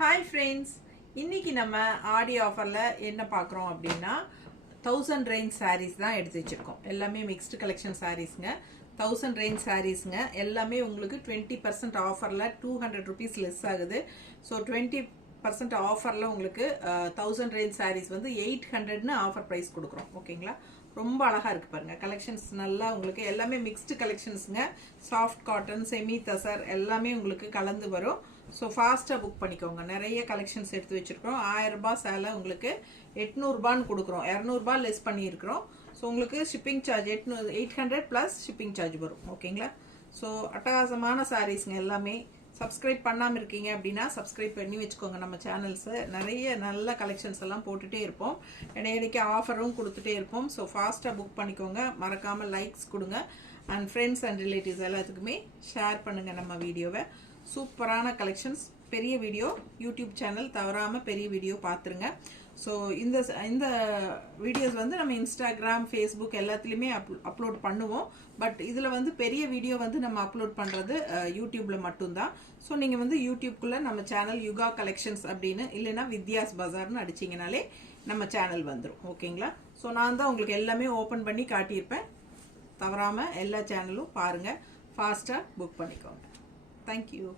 Hi friends, இன்னைக்கு நம்ம ஆடி ஆஃபரில் என்ன பார்க்குறோம் அப்படின்னா 1000 ரேஞ்ச் சாரீஸ் தான் எடுத்து வச்சுருக்கோம். எல்லாமே மிக்ஸ்டு கலெக்ஷன் சாரீஸுங்க. 1000 ரேஞ்ச் சாரீஸுங்க. எல்லாமே உங்களுக்கு 20% ஆஃபரில் 200 ருபீஸ் லெஸ் ஆகுது. ஸோ 20% ஆஃபரில் உங்களுக்கு 1000 ரேஞ்ச் சாரீஸ் வந்து 800ன்னு ஆஃபர் ப்ரைஸ் கொடுக்குறோம். ஓகேங்களா? ரொம்ப அழகாக இருக்குது பாருங்கள். கலெக்ஷன்ஸ் நல்லா உங்களுக்கு எல்லாமே mixed கலெக்ஷன்ஸுங்க. Soft cotton, semi tussar எல்லாமே உங்களுக்கு கலந்து வரும். ஸோ ஃபாஸ்ட்டாக புக் பண்ணிக்கோங்க. நிறைய கலெக்ஷன்ஸ் எடுத்து வச்சுருக்கோம். 1000 ரூபாய் சேலை உங்களுக்கு 800 ரூபான்னு கொடுக்குறோம். 200 ரூபாய் லெஸ் பண்ணியிருக்கிறோம். ஸோ உங்களுக்கு shipping charge 800 plus shipping charge வரும். ஓகேங்களா? ஸோ அட்டகாசமான சாரீஸுங்க எல்லாமே. சப்ஸ்கிரைப் பண்ணாமல் இருக்கீங்க அப்படின்னா சப்ஸ்கிரைப் பண்ணி வச்சுக்கோங்க நம்ம சேனல்ஸை. நிறைய நல்ல கலெக்ஷன்ஸ் எல்லாம் போட்டுகிட்டே இருப்போம். இடையிடைக்கு ஆஃபரும் கொடுத்துட்டே இருப்போம். ஸோ ஃபாஸ்ட்டாக புக் பண்ணிக்கோங்க. மறக்காமல் லைக்ஸ் கொடுங்க. அண்ட் ஃப்ரெண்ட்ஸ் அண்ட் ரிலேட்டிவ்ஸ் எல்லாத்துக்குமே ஷேர் பண்ணுங்கள் நம்ம வீடியோவை. சூப்பரான கலெக்ஷன்ஸ், பெரிய வீடியோ. யூடியூப் சேனல் தவறாமல் பெரிய வீடியோ பார்த்துருங்க. ஸோ இந்த வீடியோஸ் வந்து நம்ம இன்ஸ்டாகிராம், ஃபேஸ்புக் எல்லாத்துலேயுமே அப்லோட் பண்ணுவோம். பட் இதில் வந்து பெரிய வீடியோ வந்து நம்ம அப்லோட் பண்ணுறது யூடியூப்பில் மட்டும்தான். ஸோ நீங்கள் வந்து யூடியூப்குள்ளே நம்ம சேனல் யுகா கலெக்ஷன்ஸ் அப்படின்னு, இல்லைன்னா வித்யாஸ் பஜார்னு அடிச்சிங்கனாலே நம்ம சேனல் வந்துடும். ஓகேங்களா? ஸோ நான் தான் உங்களுக்கு எல்லாமே ஓப்பன் பண்ணி காட்டியிருப்பேன். தவறாமல் எல்லா சேனலும் பாருங்கள். ஃபாஸ்ட்டாக புக் பண்ணிக்கோங்க. தேங்க்யூ.